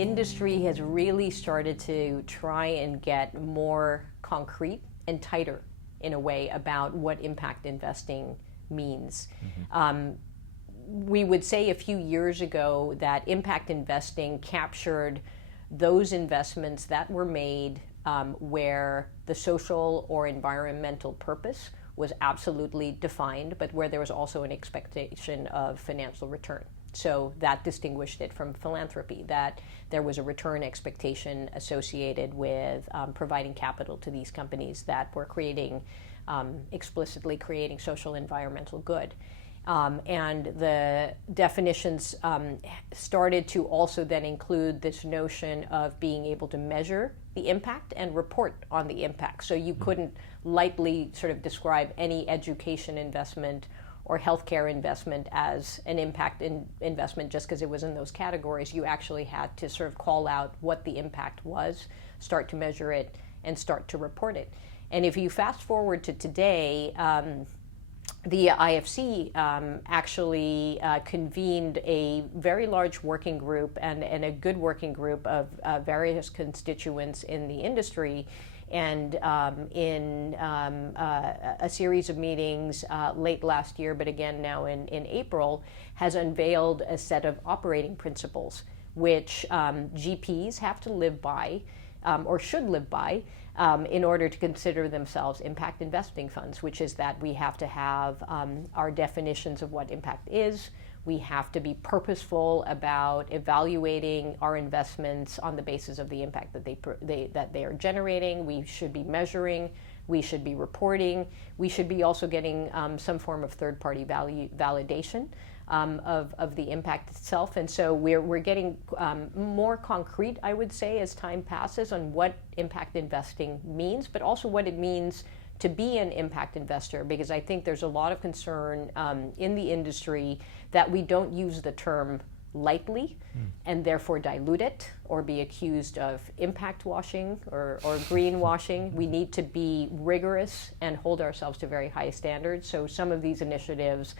industry has really started to try and get more concrete and tighter in a way about what impact investing means. We would say a few years ago that impact investing captured those investments that were made where the social or environmental purpose was absolutely defined, but where there was also an expectation of financial return. So that distinguished it from philanthropy, that there was a return expectation associated with providing capital to these companies that were explicitly creating social environmental good. And the definitions started to also then include this notion of being able to measure the impact and report on the impact. So you couldn't lightly sort of describe any education investment or healthcare investment as an impact investment just because it was in those categories. You actually had to sort of call out what the impact was, start to measure it, and start to report it. And if you fast forward to today, the IFC actually convened a very large working group and a good working group of various constituents in the industry, and in a series of meetings late last year, but again now in April, has unveiled a set of operating principles which GPs have to live by, or should live by, in order to consider themselves impact investing funds, which is that we have to have our definitions of what impact is. We have to be purposeful about evaluating our investments on the basis of the impact that they are generating. We should be measuring. We should be reporting. We should be also getting some form of third-party validation of the impact itself. And so we're getting more concrete, I would say, as time passes on what impact investing means, but also what it means to be an impact investor, because I think there's a lot of concern in the industry that we don't use the term lightly and therefore dilute it or be accused of impact washing or greenwashing. We need to be rigorous and hold ourselves to very high standards. So some of these initiatives,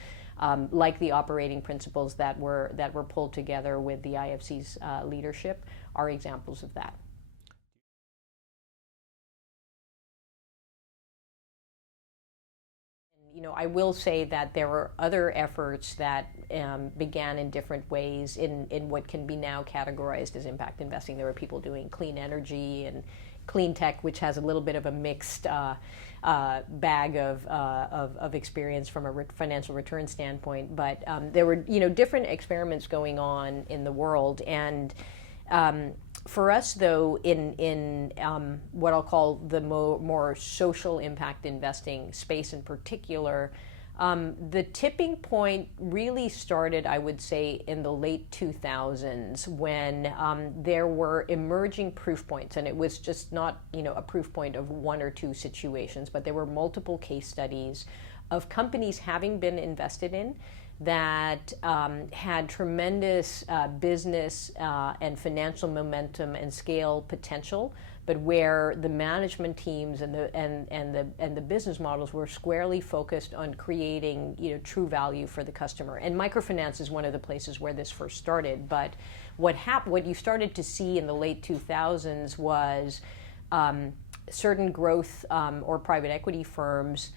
like the operating principles that were pulled together with the IFC's leadership, are examples of that. You know, I will say that there were other efforts that began in different ways in what can be now categorized as impact investing. There were people doing clean energy and clean tech, which has a little bit of a mixed bag of experience from a financial return standpoint. But there were, you know, different experiments going on in the world, and for us, though, in what I'll call the more social impact investing space in particular, the tipping point really started, I would say, in the late 2000s when there were emerging proof points, and it was just not, you know, a proof point of one or two situations, but there were multiple case studies of companies having been invested in that had tremendous business and financial momentum and scale potential, but where the management teams and the business models were squarely focused on creating, you know, true value for the customer. And microfinance is one of the places where this first started. But what you started to see in the late 2000s was certain growth or private equity firms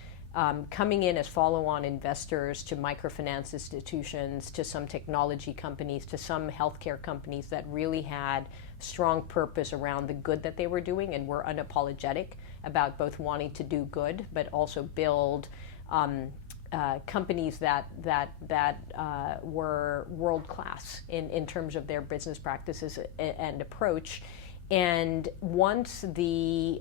coming in as follow-on investors to microfinance institutions, to some technology companies, to some healthcare companies that really had strong purpose around the good that they were doing and were unapologetic about both wanting to do good, but also build companies that were world-class in terms of their business practices and approach. And once the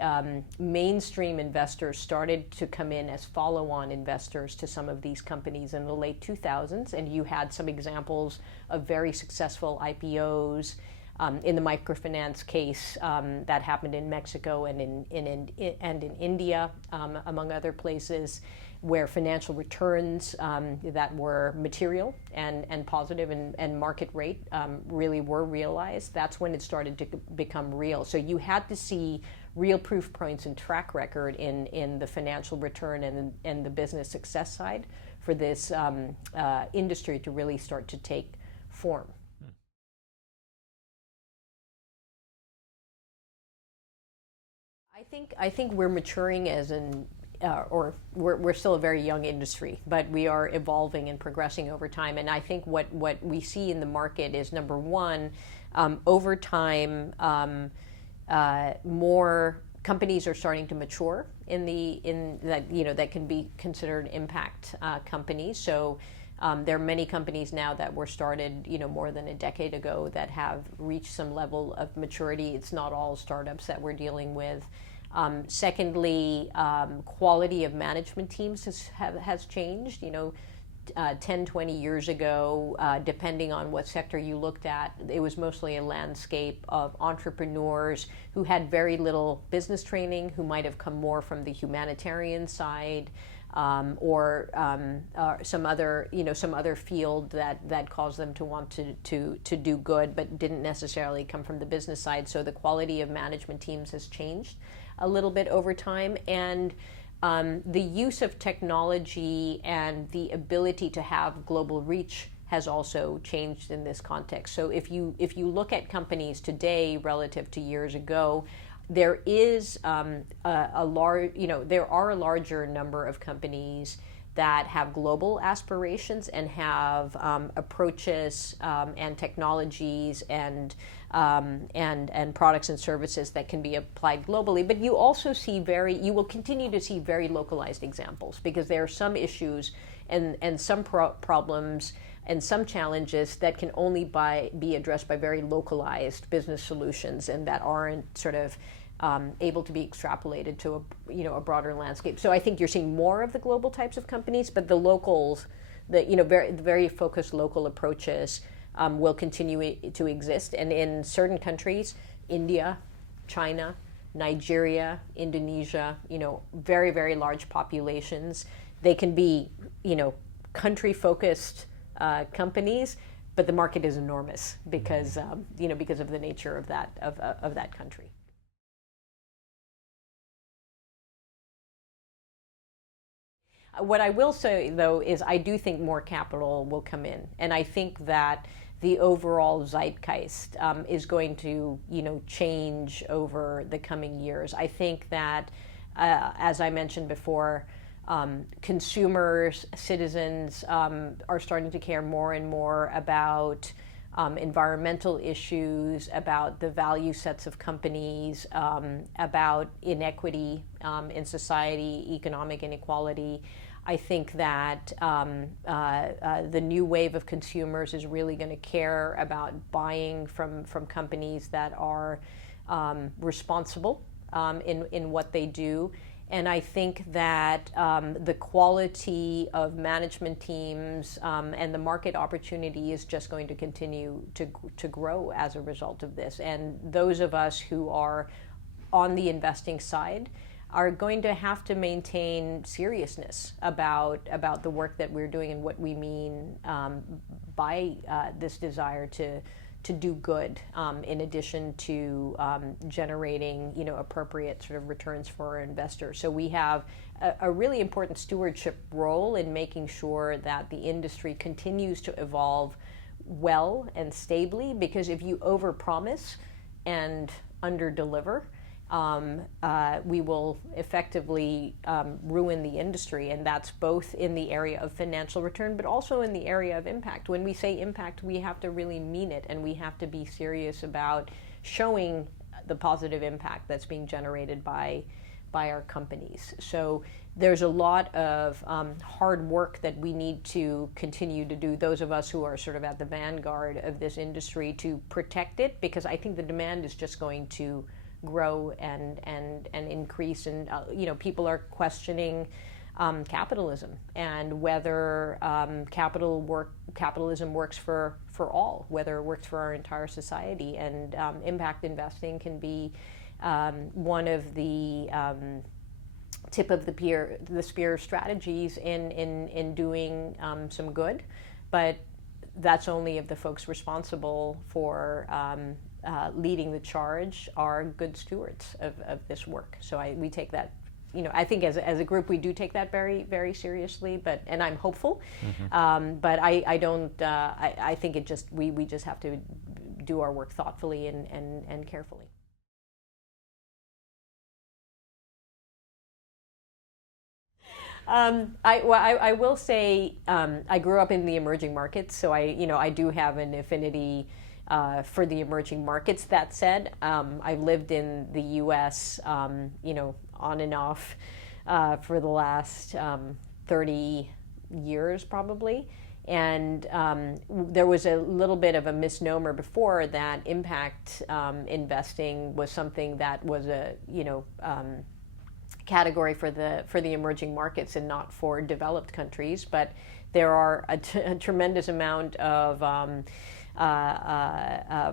mainstream investors started to come in as follow-on investors to some of these companies in the late 2000s, and you had some examples of very successful IPOs in the microfinance case that happened in Mexico and in India, among other places, where financial returns that were material and positive and market rate really were realized. That's when it started to become real. So you had to see real proof points and track record in the financial return and the business success side for this industry to really start to take form. I think we're maturing as an or we're still a very young industry, but we are evolving and progressing over time. And I think what we see in the market is, number one, over time, more companies are starting to mature in that, that can be considered impact companies. So there are many companies now that were started, more than a decade ago that have reached some level of maturity. It's not all startups that we're dealing with. Secondly, quality of management teams has changed. 10, 20 years ago, depending on what sector you looked at, it was mostly a landscape of entrepreneurs who had very little business training, who might have come more from the humanitarian side, or some other field that caused them to want to do good, but didn't necessarily come from the business side. So the quality of management teams has changed a little bit over time, and the use of technology and the ability to have global reach has also changed in this context. So if you look at companies today relative to years ago, there is there are a larger number of companies that have global aspirations and have approaches and technologies and products and services that can be applied globally. But you also see you will continue to see very localized examples, because there are some issues and some problems and some challenges that can only be addressed by very localized business solutions, and that aren't sort of able to be extrapolated to a broader landscape. So I think you're seeing more of the global types of companies, but the locals, very focused local approaches will continue to exist. And in certain countries, India, China, Nigeria, Indonesia, very, very large populations, they can be, country-focused companies, but the market is enormous because of the nature of that country. What I will say, though, is I do think more capital will come in, and I think that the overall zeitgeist is going to, change over the coming years. I think that, as I mentioned before, consumers, citizens are starting to care more and more about environmental issues, about the value sets of companies, about inequity in society, economic inequality. I think that the new wave of consumers is really going to care about buying from companies that are responsible in what they do. And I think that the quality of management teams and the market opportunity is just going to continue to grow as a result of this. And those of us who are on the investing side are going to have to maintain seriousness about the work that we're doing and what we mean by this desire to do good, in addition to generating appropriate sort of returns for our investors. So we have a really important stewardship role in making sure that the industry continues to evolve well and stably, because if you overpromise and underdeliver, we will effectively ruin the industry, and that's both in the area of financial return, but also in the area of impact. When we say impact, we have to really mean it, and we have to be serious about showing the positive impact that's being generated by our companies. So there's a lot of hard work that we need to continue to do, those of us who are sort of at the vanguard of this industry, to protect it, because I think the demand is just going to grow and increase, and people are questioning capitalism and whether capitalism works for all, whether it works for our entire society, and impact investing can be one of the tip of the spear strategies in doing some good, but that's only if the folks responsible for leading the charge are good stewards of this work. So we take that, I think as a group we do take that very, very seriously. And I'm hopeful, but I don't. I think we just have to do our work thoughtfully and carefully. I will say I grew up in the emerging markets, so I do have an affinity for the emerging markets. That said, I've lived in the U.S. On and off for the last 30 years probably. And there was a little bit of a misnomer before that impact investing was something that was a category for the emerging markets and not for developed countries. But there are a tremendous amount of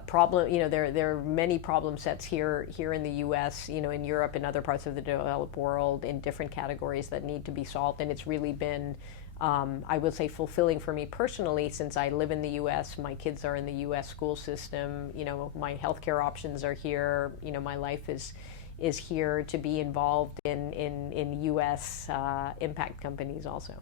problem. There are many problem sets here in the U.S. In Europe and other parts of the developed world in different categories that need to be solved. And it's really been, I would say, fulfilling for me personally, since I live in the U.S. My kids are in the U.S. school system. My healthcare options are here. My life is here to be involved in U.S. impact companies also.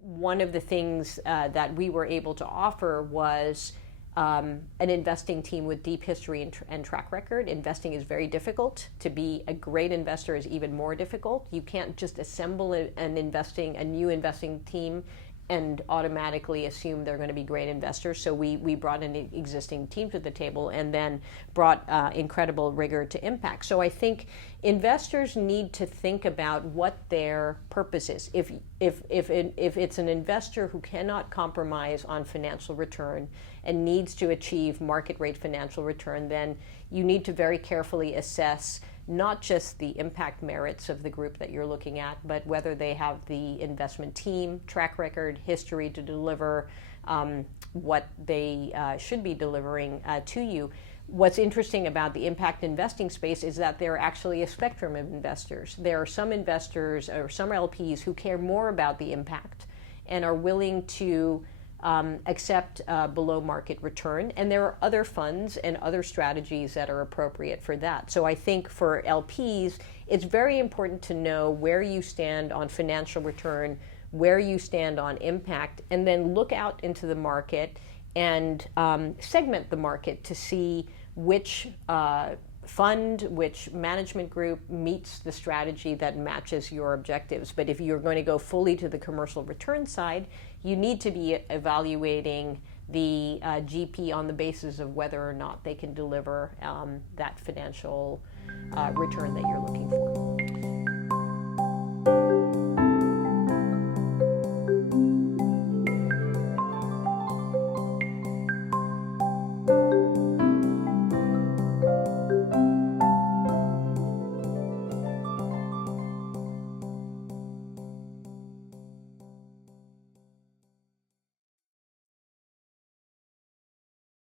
One of the things that we were able to offer was an investing team with deep history and track record. Investing is very difficult. To be a great investor is even more difficult. You can't just assemble a new investing team and automatically assume they're going to be great investors. So we brought in existing teams to the table and then brought incredible rigor to impact. So I think investors need to think about what their purpose is. If it's an investor who cannot compromise on financial return and needs to achieve market rate financial return, then you need to very carefully assess not just the impact merits of the group that you're looking at, but whether they have the investment team, track record, history to deliver what they should be delivering to you. What's interesting about the impact investing space is that there are actually a spectrum of investors. There are some investors or some LPs who care more about the impact and are willing to accept below market return, and there are other funds and other strategies that are appropriate for that. So I think for LPs, it's very important to know where you stand on financial return, where you stand on impact, and then look out into the market and segment the market to see which fund, which management group meets the strategy that matches your objectives. But if you're going to go fully to the commercial return side, you need to be evaluating the GP on the basis of whether or not they can deliver that financial return that you're looking for.